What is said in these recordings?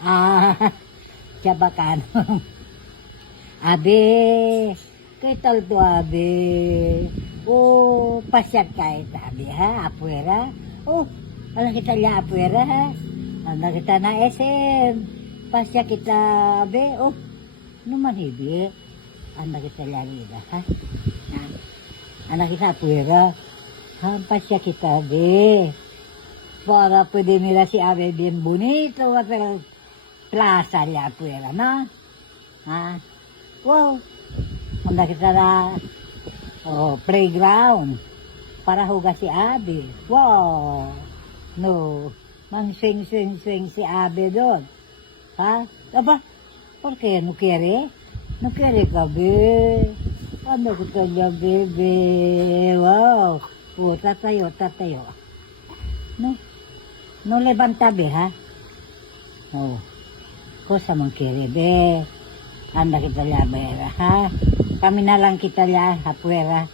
Ah, siya bakan. Abe, kitol to abe. Oh, pasyat kahit abe ha, apuera. Oh, alam kita liya apuera ha. Alam kita na SM. Pasya kita abe. Oh, naman hibi. Alam kita liya rida ha. Anak kita apuera. Pasya kita abe. Para pwede nila si abe bien bonito. Pero plaza liya apuera na. Ha? Wow. Alam kita na playground. Para hugas si abe. Wow. No. Mang swing si abe doon. Ha? Aba, por qué? ¿No quiere? ¿No quiere ka, be? Ano ko kanya, bebe? Wow. Oh, tatayo. No? No levanta, be, ha? Oh. Cosa man quiere, be? Anda kita liya, bera, ha? Kami na lang kita liya, afuera.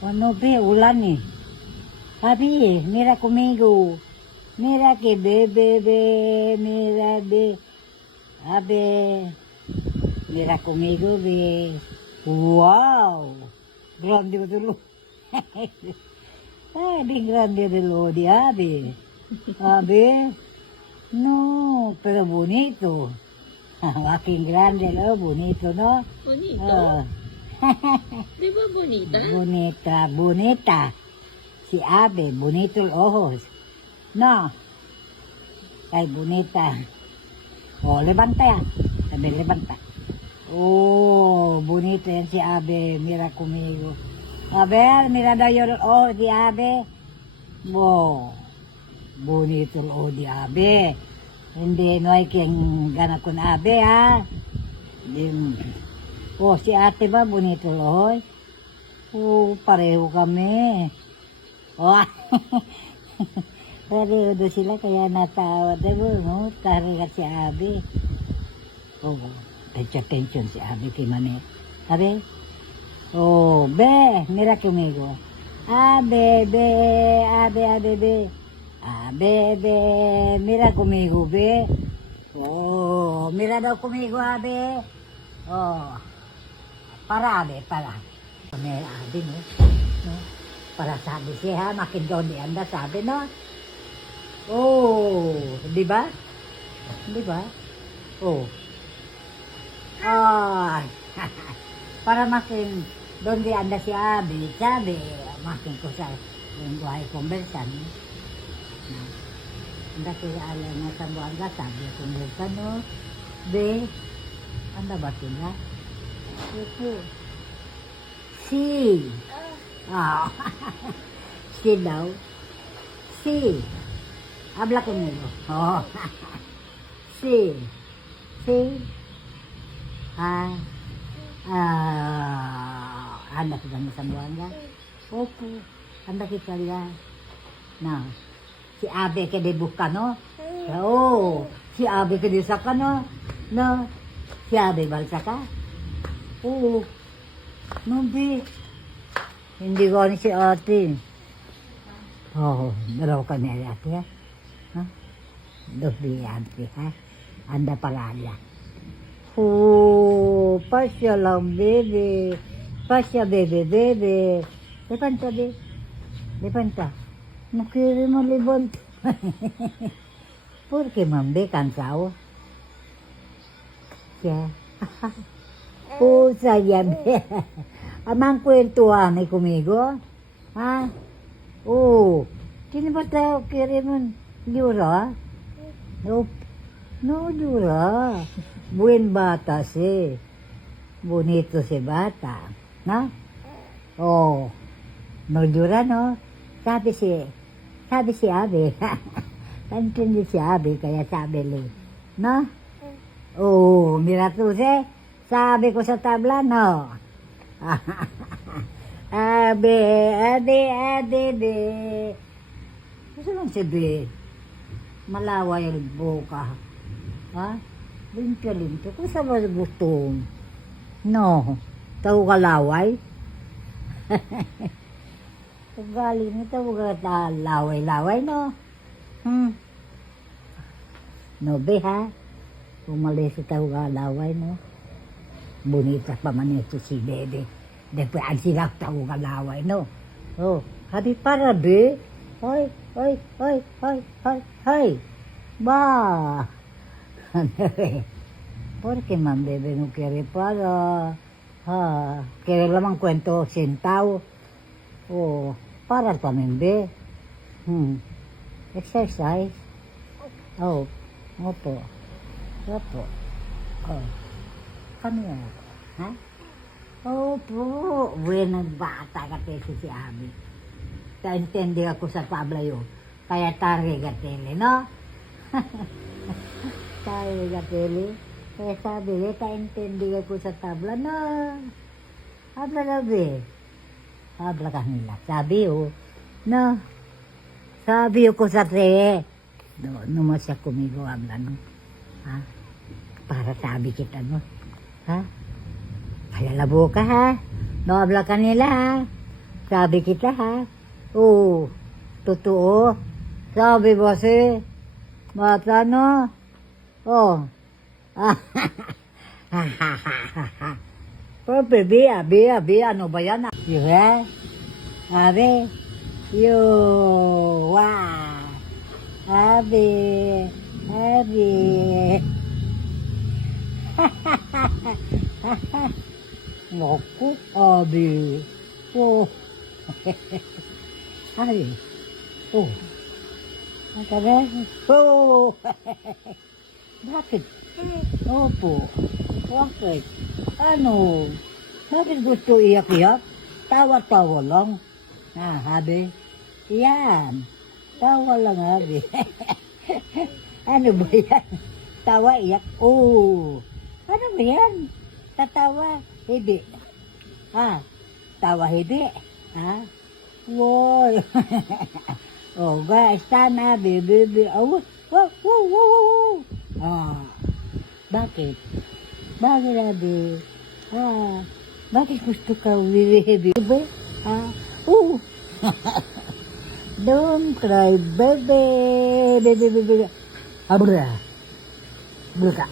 Ano, be? Ulan, eh. Habi, mira conmigo. Mira que bebe, mira, be. Abe. Mira conmigo, be. Wow. Grande dulu. Di grande dulu di abe. Abe. No, pero bonito. Aking grande, no? Bonito, no? Bonito? Di ba bonita? Bonita. Si abe, bonito los ojos. No. Ay, bonita. Oh, levanta yan. Sabi, levanta. Oh, bonito yan si Abe. Mira conmigo. A ver, mira daw yung ojos di Abe. Wow. Bonito yung ojos di Abe. Hindi, no hay quien gana con Abe, ha? Hindi. Oh, si ate ba, bonito yung ojos? Oh, pareho kami. Oh, pareho doon sila, kaya natawa daw, no? Tarigat si Abe. Oh, tension si Abe kay Mane. Abe? Oh, be, mira conmigo. Abe, be. Be, mira conmigo, be. Oh, mira daw conmigo, Abe. Oh, para. May Abe, no? Para sabi siya, makin daw di anda, sabi, no? Oh, di ba? Oh. Ah, para makin doon di anda si Abi, sabi, makin ko sa yung buhay conversan. Anda siya alam nga sa buwan sabi conversan, no? De, anda ba sila? Ito. Si. Ah, si daw. Si. Habla conmigo. Oh. Sí. Anda kita na sa buwanga. Opo. Anda kita liya. Na. Si Abe ke de buka, no? Oh. Si Abe ke de saka, no? No. Si Abe balsa ka? Oo. No, be. Hindi ko ni si ate. Oh, dalaw ka niya ate, ha? Ha? Doble ate, ha? Anda palala. Oh, pasya lang, bebe. Pasya, bebe. Levanta, be. Levanta. No quiere mo levanta. ¿Por qué, mambe? ¿Cansado? Ya. Pusa yan. Amang kwentuhan ay kumigo? Ha? Oh. Sino ba tayo quiere mo? Yura? No, Yura. Buen bata si. Bonito si bata. Na? Oh. No, Yura, no? Sabi si Abe. Intindi si Abe, kaya sabi li. No? Oh, mira tu si. Sabi ko sa tabla, no? Abe. Gusto lang si Be. Malaway ang boka. Ha? Limpyo. Kung sa mga gusto. No. Tahu ka laway? Ugali mo tahu ka laway, no? No, be, ha? Umalis ito kalaway, no? Bonita pa man ito si Bebe. Depois ang sigaw tao kalaway, no? Oh, habi para, be? Hoy, hoy, hoy, hoy, hoy, hoy. Ba? ¿Por qué man, Bebe, no quiere para? Quiere lamang kwento sentaw. Oh, para también, be. Exercise. Oh, opo. Opo. Oh. Kami yan. Ha? Opo. Buenang bata ka si Abi. Kaintindi ako sa tabla yun. Kaya tari gatili, no? Tari gatili. Kaya sabi, kaintindi ako sa tabla, no? Habla na, be. Habla ka nila. Sabi, no? Sabi ko sa tre. No mo siya kumigo habla, no? Ha? Para sabi kita, no? Ha? Palalabo ka, ha? No habla ka nila, ha? Sabi kita, ha? Oo. Totoo. Sabi boss, mata, no? Oh. Pero Abi, ano ba yan? Diba? Abi, wow. Abi. Naku, Abi. Oh. Abi. Oh. Nakaga? Oh. Bakit? Opo. Bakit? Ano? Bakit gusto iyak-iyak? Tawa-tawa lang. Abi? Yan. Tawa lang, Abi. Ano ba yan? Tawa, iyak? Oh. Ano ba yan? Tatawa, hibi. Tawa, hibi. Wow. Oh, guys, sana, baby. Oh, wow. Bakit? Bakit, Abi? Bakit gusto ka hibi? Oh. Don't cry, baby. Abra. Buka.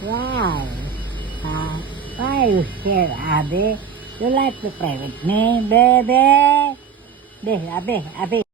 Wow. Why you scared, Abi? You like to play with me, baby? Abi.